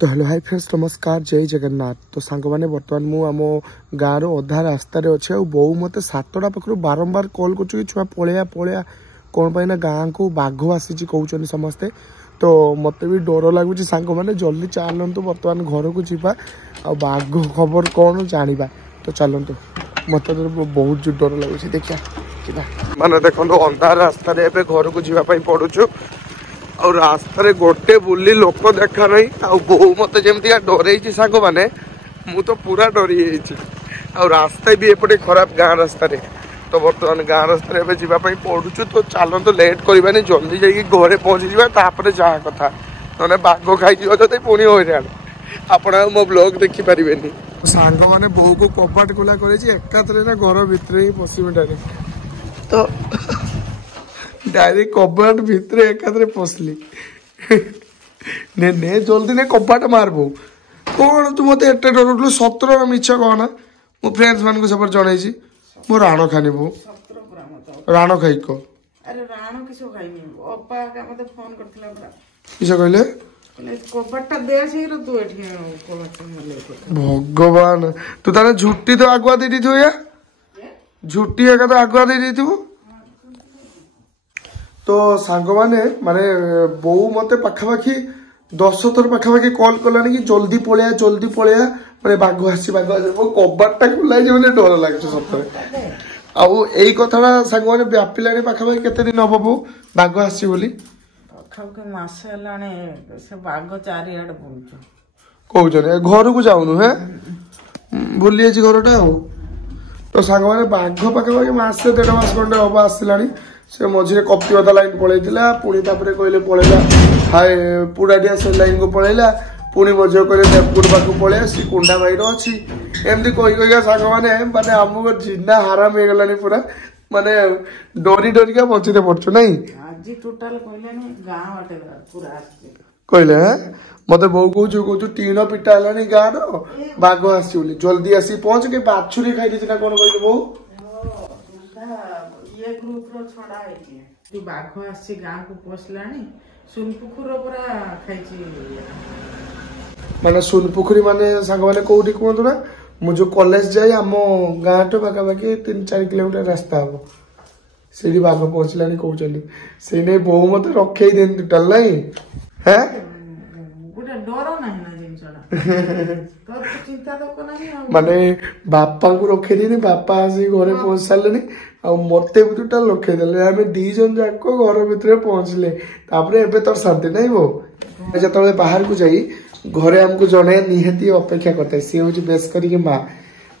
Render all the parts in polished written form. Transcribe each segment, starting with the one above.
तो hello hi friends नमस्कार जय जगन्नाथ। तो सांग मैंने बर्तमान मु आम गाँव अधा रास्तार अच्छे और बो मत 7टा पाखु बारंबार कॉल कर छुआ पलैया पलैया कौन पाई गाँ को बाघ आसी कहते समस्ते। तो मत भी डर लगुच सांग मैंने जल्दी चलतु बर्तमान घर को जीवा आ बाघ खबर कौन जाना। तो चलतु मत बहुत जो डर लगुच देखिए माने देखो अंधार रास्ता घर को जीवाई पड़ुचु और रास्तार गोटे बुली लोक देखा नहीं बो मत जमी डर सांग मैंने मु तो पूरा डरी और रास्ता भी एपटे खराब गाँ रास्ता तो बर्तमान गाँ रास्ता जावाई पड़ुचु। तो चलते लेट करवानी जल्दी जाइए घरे पहुँची जापर जहाँ कथा ना बाघ खाई जो पुणी हईराण आपण मो ब्लॉग देखिपारे। सांग मैंने बो को कबाट खुला कर घर भितर ही पशिमे तो डायरेक्ट कबाट भितर एकादरे पशली ने ने जल्दी ने कबाट मारबो कौन तू मत एटे डर सतर मिछ कहना मो फ्रेंड्स मान को सब जन मो राण खानिबो राण खाई को अरे राण किसो खाइनी ओपा का मते फोन करथिला बरा किसो कहले कबाटा दे से तू एठी कबाट मले भगवान तू तारे झुट्टी तो आगुआ दे दिथो या झुट्टी एका तो आगुआ दे दिथो। तो सांग माने बो मते पाखापाखि 10 थर पाखापाखि कॉल कलानी कि जल्दी पलैया माने बाघ आसी मो कबाटा खुला मैंने डर लगे सतरे आउ यही कथा सांग मैंने व्यापिलानी पाखापाखि केते दिन हम बो बाघ आसी बोली पाखापाखि मास हलाने से बाघ चारियाड बुलुचो कहउछन घर को जाऊनु है बुली अछि घरटा हो। तो सांग मैंने बाघ पाखापाखि मासे 1.5 मास खंडे हम आसिलानी से मझे कप्तिवता लाइन पलैला पुणी कहले पलैला हाय पुड़ाटिया से लाइन को पलैला पुणी मझे कहले देवपुर पाक पलैया सी कुंडा माइर अच्छी एमती कही सांग मैंने आमको जिन्ना हाराम हो गलानी पूरा माने डरी डरिका बचते पड़छु नहीं आज टोटल कहले मत बो कहू टीन पिटा है गाँव बाघ आसी जल्दी आसी पहुंच के बाछुरी खाई देना कौन कहले बो ये ग्रुप रो छडा है कि बाघ आसी गाँ को पसलानी सुनपुखुर पूरा खाइची माने सुनपुखुरी माने सांग माने कोठी कहतो ना मु जो कॉलेज जाए आम गाँ तो पाखापाखि 3-4 किलोमीटर रास्ता हम से बाघ पहुंचलानी कहते से नहीं बो मत रखे देन टोटल नहीं है गोटे डर नहीं ना जिनसडा तो चिंता तो नहीं माने बापा को रखे देनी बापा आसी घरे पहुंच सारे आ मते भी टोटल रखे देले आम 2 जन जाक घर भितर पहुंचले तापरे एबे तोर शांति नहीं वो जतले बाहर को जाई घरे हमको जने निहती अपेक्षा करते सी हूँ बेस करी माँ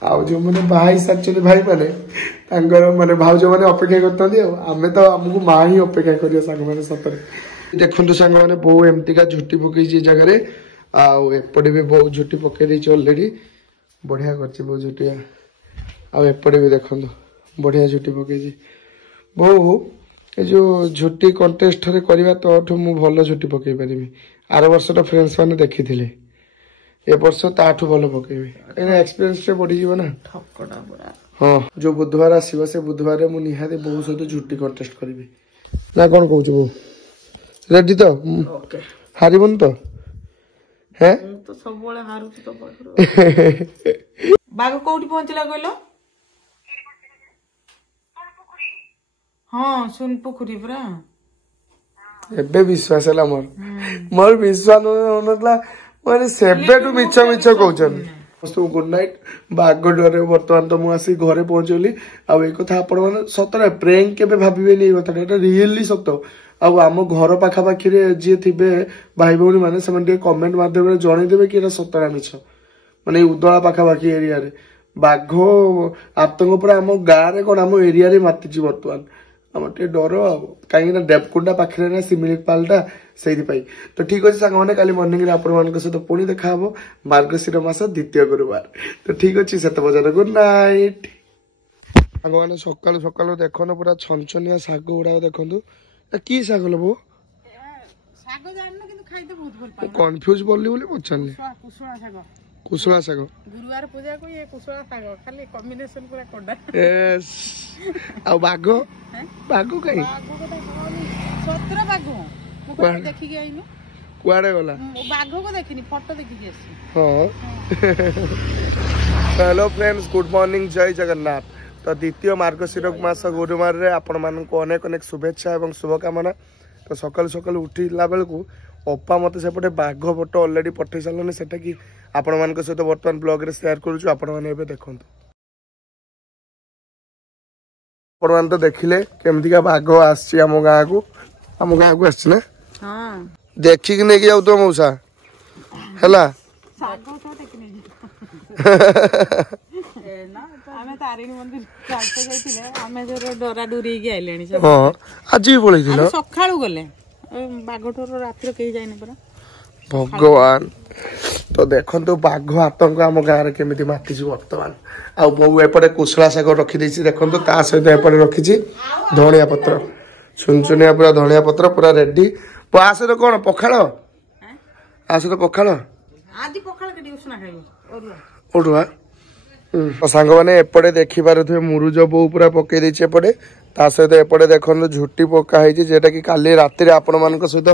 आउ जो मैंने बाई सारी भाई मैंने माने भाउज मैंने अपेक्षा करते आम तो आमको माँ ही अपेक्षा कर सांग मैंने सतरे देखो सांग मैंने बो एमतीका झुटी पकई जगह आउपटे भी बहुत झुटी पकई देती अलरेडी बढ़िया कर बहुत झुटिया आउपटे भी देखो बढ़िया झुटी पकई बो ये जो झुटी कंटेस्ट करवा तो मु भल झुटी पकई पारि आर वर्ष तो फ्रेंड्स मैंने देखी थे ए वर्ष ताठू भल पकेबी कहीं एक्सपीरियंस बढ़ी जीव ना हाँ जो बुधवार आसो से बुधवार मुझे निहाती बहु सहित झुटी कंटेस्ट करी ना कौन कौच बो रेडी तो हारबन तो है तो सब हारुची तो बाघ कोठी पहुंचला कहलो हाँ सुन पुखुरी पूरा एबे विश्वास है मोर विश्वास होनला माने सेबेटू मिछ मिछ कहउछन दोस्तों गुड नाइट बाघ डरे बर्तमान तो मुझे घरे पहुंचली आउ कथा आपण मैंने सतरे प्रैंक के भावे कथा एटा रियली सत आम घर पाखापाखि जी थे भाई भौणी मैंने कमेंट माध्यम जनईदेवे कि सतरा मिछ माने उदला पाखापाखि एरिया बाघ आतंक पूरा आम गाँव में कौन आम एरिया माति बर्तमान आम टे डर कहीं देवकुंडा पाखे ना सिमिलीपालटा से तो ठीक अच्छे सांग मैंने काली मर्निंग आपण सहित पुणी देखा मार्गशीर मास 2 गुरुवार तो ठीक अच्छे 7 बजे गुड नाइट सांग मैंने सकालू सकालू देखो पूरा छनछनिया शाग गुड़ा देखु कि शाग लो बो कन्फ्यूज बोली पचारे कुशला शाग गुरुवार पूजा को ये कुशला शाग खाली कॉम्बिनेशन पूरा कोडा यस आ बागो बागो कहीं सत्र बागो देखि के आइनु कुआडे गला बाघ को देखिनी फोटो देखि आसी हाँ हेलो फ्रेंड्स गुड मॉर्निंग जय जगन्नाथ। तो द्वितीय मार्गशीर मास गुरुवार रे आपण मान को अनेक अनेक शुभेच्छा एवं शुभकामना। तो सकाल सकाल उठिला बेल को अप्पा मत सेपटे बाघ फोटो ऑलरेडी पठे सारे सेटा कि आपण मान सहित बर्तमान ब्लॉग रे शेयर करूछु। आपण माने एबे देखंतु आपण मान तो देखिले केमतिका बाघ आछि हम गाँ को आछि ना हां देखि कि नै कि जाउ तो मौसा हला सागो तो देखिनी ना आमे तारिणी मंदिर जाते जाइतिले आमे जो डरा डुरी के आइलेनी सब हां आज भी बोलै दिलो सखाळू गले बाघठोर रात्री कहीं जाइने परा भगवान। तो देखो बाघ आतंक आम गाँव में केमी माति बर्तमान आ बहु एपटे कुशला शाग रखी देखो ता सहित एपटे रखी धनिया पत्र सुनचुनिया पूरा धनिया पत्र पूरा रेडी आस तो कौन पखाड़ आस तो पखाड़ आज पखाड़ के उष्णा खाइबो ओडुआ सांग मैंने एपटे देखी पारे मुरुज बो पूरा पकई देछि एपटे ता सहित एपटे देखो झुटी पकाई जेटा कि काली राति आपण मान सहित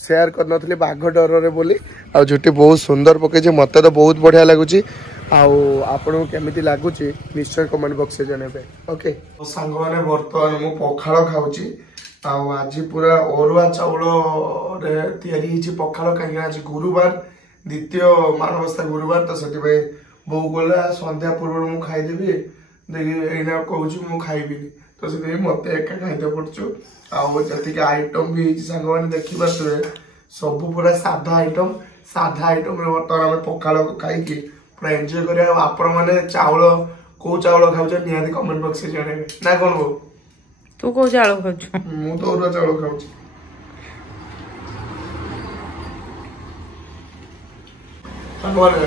शेयर कर बाघ डर रे बोली आ झुटी बहुत सुंदर पकई मत तो बहुत बढ़िया लगुच आपन केमिति लगुच निश्चय कमेंट बॉक्स जनइबे। ओके सांग माने बर्तमान मु पखाळ खाउची आज पूरा अरुआ चाउल रे तैयारी हिची पखाळ कहीं आज गुरुवार द्वितीय मानवस्था गुरुवार तो से बो गला संध्या पूर्व मु खाइदेबी देखिए कहूँ मु खाइबिनी तो से मत एका खाइदे पड़छु आती आइटम भी सांग मैंने देखिए सब पूरा साधा आइटम बर्तमान आम पखाड़ खाई पूरा एंजॉय कर आपण मैंने चाउल को चाउल खाऊ निहाती कमेंट बॉक्स में जनइबे ना कौन हो तू को चाउल खाऊ मु तो अरुआ चाउल खाऊ सांग मैंने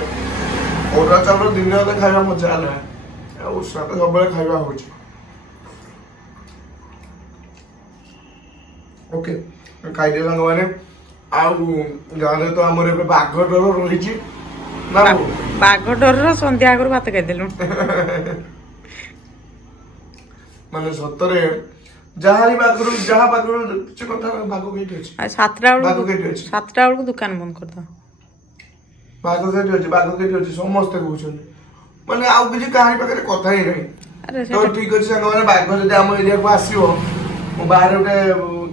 अरुआ चाउल दिन खाଇବା मजा आला उष्णा तो सब खाଇବା होची। ओके खाइदे सांग मैंने गाँव तो आमर ए बाघ डर रही बाघ डर संध्या आगर भात खाइदेलु माने सतरे जहारी बाघ जहा बाघ किछ कथा बाघ केठी अछि 7टा बाघ केठी अछि 7टा बेलू दुकान बंद कर दो बाघ केठी अछि समस्त कहउछन माने आउ किछ कहानी पाखरे कथा ही नहीं। अरे तो ठीक अछि सांग माने बाघ जदि हम एरिया को आसीबो मो बाहर उठे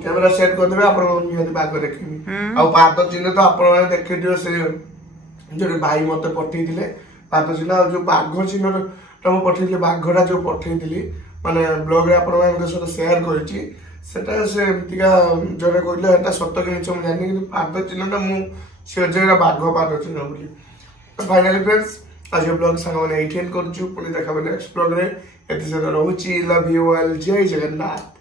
कैमरा सेट कर देबे आपण नियति बाघ देखिबी आ पाद चिन्ह तो आपण माने देखिदियो से जो भाई मते पठेई दिले पाद चिन्ह जो बाघ चिन्ह तो मो पठेई दिले बाघटा जो पठेई दिली माने ब्लॉग रे आपण माने सहित शेयर करछि सेटा से एमतिका जरे कहले एटा सत्य कि मिछ हम जानि कि पाद चिन्हटा मु से जेरा बाघ पाद चिन्ह बोली। तो फाइनली फ्रेंड्स आज ब्लॉग संग माने एटेन करछु पुनी देखाबे नेक्स्ट ब्लॉग रे एति से रहउछि लव यू ऑल जय जगन्नाथ।